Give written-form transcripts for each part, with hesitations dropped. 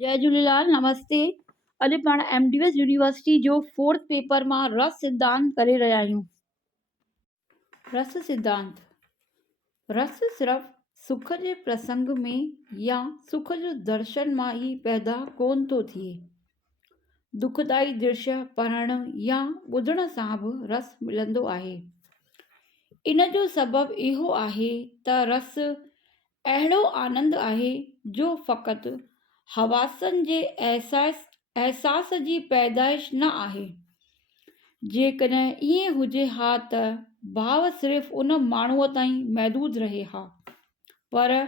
जय झूलेलाल, नमस्ते। अॼु पाण एमडीएस यूनिवर्सिटी जो 4th पेपर मां रस सिद्धांत करे रहिया आहियूं। रस सिद्धांत। रस सिर्फ़ सुख जे प्रसंग में या सुख जो दर्शन मां ई पैदा कोन थो थिए। दुखदाई दृश्य पढ़ण या ॿुधण सां बि रस मिलंदो आहे। इन जो सबबु इहो आहे त रस अहिड़ो आनंद आहे जो फ़क़ति हवासनि जे अहसास जी पैदाइश न आहे। जेकॾहिं ईअं हुजे हा त भाव सिर्फ़ उन माण्हूअ ताईं महदूद रहे हा, पर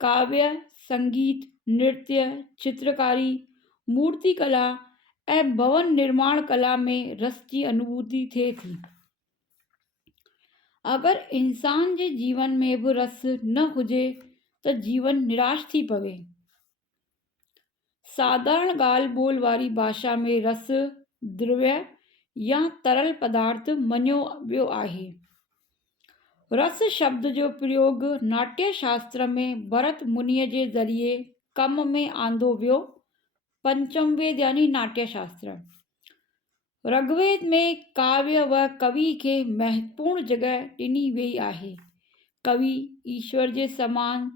काव्य, संगीत, नृत्य, चित्रकारी, मूर्ति कला ऐं भवन निर्माण कला में रस जी अनुभूति थिए थी। अगरि इंसान जे जीवन में बि रस न हुजे त जीवन निराश थी पवे। साधारण ॻाल्हि ॿोल वारी भाषा में रस द्रव्य या तरल पदार्थ मञियो वियो आहे। रस शब्द जो प्रयोग नाट्य शास्त्र में भरत मुनीअ जे ज़रिए कम में आंदो वियो। पंचम वेद यानी नाट्य शास्त्र। ऋग्वेद में काव्य व कवि खे महत्वपूर्ण जॻह ॾिनी वई आहे। कवि ईश्वर जे समान,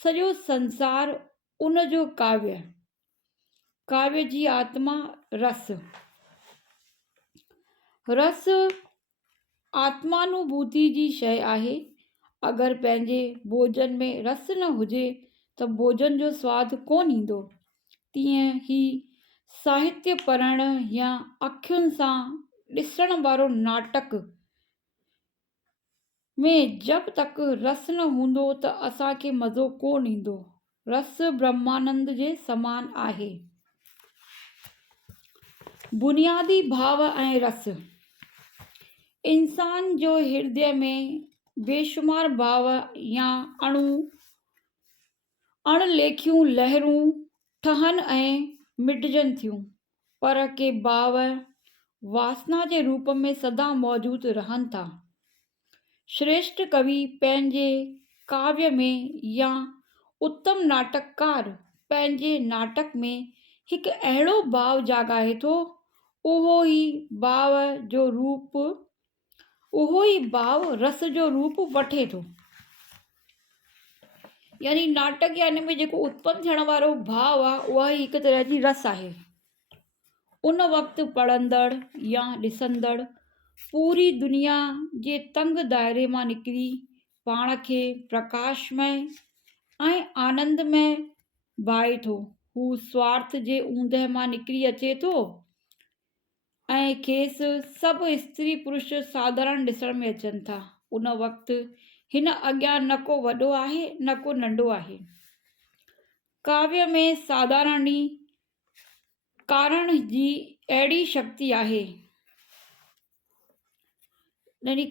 सॼो संसार उन जो काव्य। काव्य जी आत्मा रस। रस आत्मानुभूति जी शइ आहे। अगरि पंहिंजे भोजन में रस न हुजे त भोजन जो स्वादु कोन ईंदो। तीअं ई साहित्य पढ़ण या अखियुनि सां ॾिसण वारो नाटक में जब तक रस न हूंदो त असांखे मज़ो कोन ईंदो। रस ब्रह्मानंद जे समान आहे। बुनियादी भाव ऐं रस। इंसान जो हृदय में बेशुमार भाव या अणलेखियूं लहरूं ठहनि ऐं मिटजनि थियूं, पर के भाव वासना जे रूप में सदा मौजूद रहनि था। श्रेष्ठ कवि पंहिंजे काव्य में या उत्तम नाटककार पंहिंजे नाटक में हिकु अहिड़ो भाव जाॻाए थो, उहो ई भाव रस जो रूप वठे थो। यानी नाटक या इन में जेको उत्पन्न थियण वारो भाव आहे उहा ई हिकु तरह जी रस आहे। उन वक़्तु पढ़ंदड़ या ॾिसंदड़ पूरी दुनिया जे तंग दायरे मां निकिरी पाण खे प्रकाशमय ऐं आनंदमय भाए थो। हू स्वार्थ जे ऊंदहि मां निकिरी अचे थो ऐं खेसि सभु स्त्री पुरुष साधारण ॾिसण में अचनि था। उन वक़्तु हिन अॻियां न को वॾो आहे न को नंढो आहे। काव्य में साधारणीकरण जी अहिड़ी शक्ति आहे।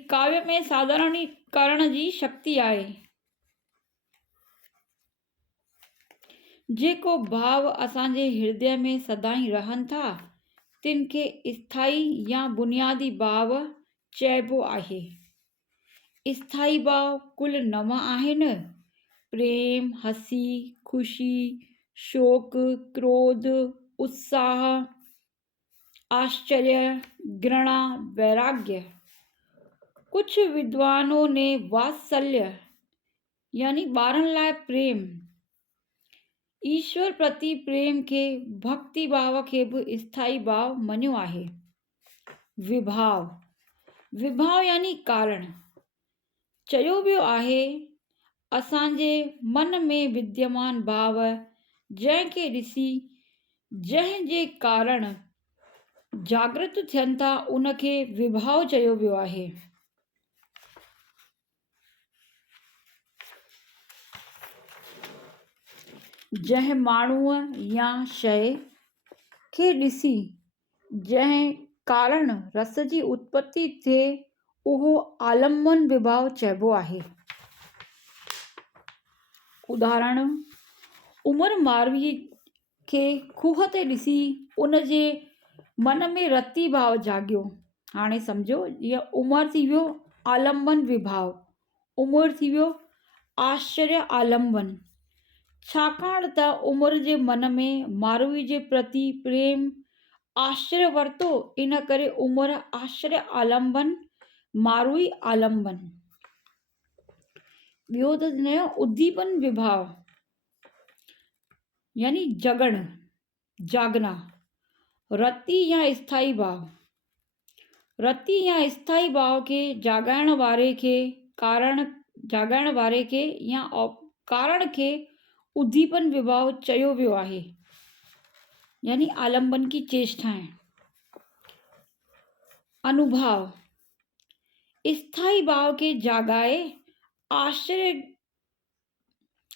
काव्य में साधारणीकरण जी शक्ति आहे। जेको भाव असांजे हृदय में सदाई रहनि था तिन खे स्थाई या बुनियादी भाव चइबो आहे। स्थाई भाव कुल 9 आहिनि। प्रेम, हसी, खुशी, शोक, क्रोध, उत्साह, आश्चर्य, घृणा, वैराग्य। कुछ विद्वानों ने वात्सल्य यानी ॿारनि लाइ प्रेम, ईश्वर प्रति प्रेम खे भक्ति भाव खे बि स्थाई भाव मञियो आहे। विभाव यानी कारण। चयो वियो आहे असांजे मन में विद्यमान भाव जंहिंखे ॾिसी जंहिंजे कारण जागृत थियनि था उनखे विभाव चयो वियो आहे। जंहिं माण्हूअ या शइ खे ॾिसी जंहिं कारण रस जी उत्पत्ति थिए उहो आलम्बन विभाव चइबो आहे। उदाहरण, उमर मारवी खे खूह ते ॾिसी उन जे मन में रती भाव जाॻियो। हाणे सम्झो, जीअं उमर थी वियो आलम्बन विभाव, उमर थी वियो आश्चर्य आलम्बन, छाकाणि त उमिरि जे मन में मारुई जे प्रति प्रेम आश्चर्य वरितो, इन करे उमिरि आश्चर्य आलंबन मारुई आलंबन। ॿियो त नयो उद्दीपन विभाव यानी जगण जागना। रति या स्थाई भाव, रति या स्थाई भाव खे जाॻाइण वारे खे या कारण खे उद्दीपन विभाव चयो वियो आहे, यानी आलंबन की चेष्टाएं। अनुभाव स्थाई भाव के जागाए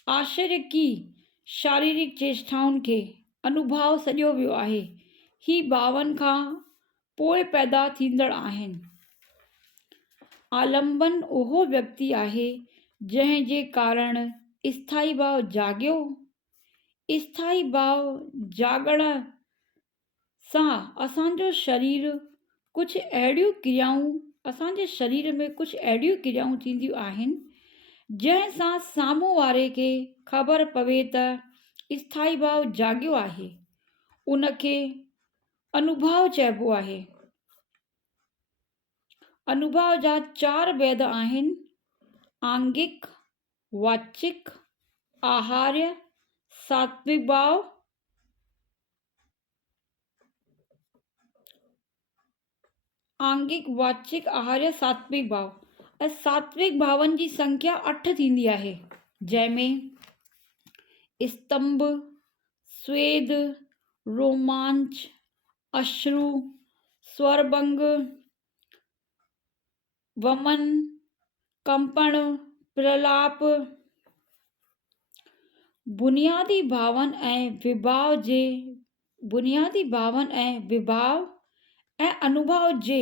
आश्चर्य की शारीरिक चेष्टाउनि खे अनुभाव सॾियो वियो आहे। ही भावनि खां पोइ पैदा थींदड़ आहिनि। आलंबन उहो व्यक्ति आहे जंहिं जे कारण स्थाई भाव जाॻियो। स्थाई भाव जाॻण सां असांजो शरीर कुझु अहिड़ियूं क्रियाऊं थींदियूं आहिनि जंहिं सां साम्हूं वारे खे ख़बर पवे त स्थाई भाव जाॻियो आहे। उनखे अनुभाव चइबो आहे। अनुभाव जा 4 भेद आहिनि: आंगिक, वाचिक, आहार्य, सात्विक भाव, आंगिक, वाचिक, आहार्य, सात्विक भाव। ऐं सात्विक भावनि जी संख्या 8 थींदी आहे, जंहिंमें स्तंभ, स्वेद, रोमांच, अश्रु, स्वरभंग, वमन, कंपन, प्रलाप, बुनियादी भावनि ऐं विभाव ऐं अनुभव जे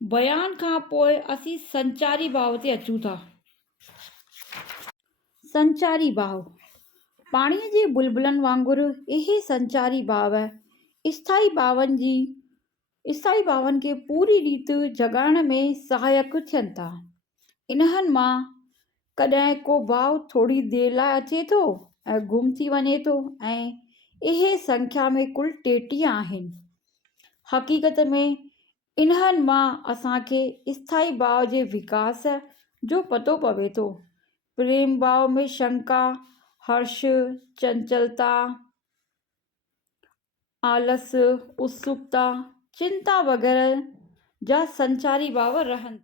बयान खां पोइ असीं संचारी भाव ते अचूं था। संचारी भाव पाणीअ जी बुलबुलनि वांगुरु इहे संचारी भाव स्थाई भावनि खे पूरी रीति जगाइण में सहायक थियनि था। इन्हनि मां कॾहिं को भाव थोरी देरि लाइ अचे थो ऐं गुम थी वञे थो, ऐं इहे संख्या में कुल 33 आहिनि। हक़ीक़त में इन्हनि मां असांखे स्थाई भाव जे विकास जो पतो पवे थो। प्रेम भाव में शंका, हर्ष, चंचलता, आलस, उत्सुकता, चिंता वग़ैरह जा संचारी भाव रहनि।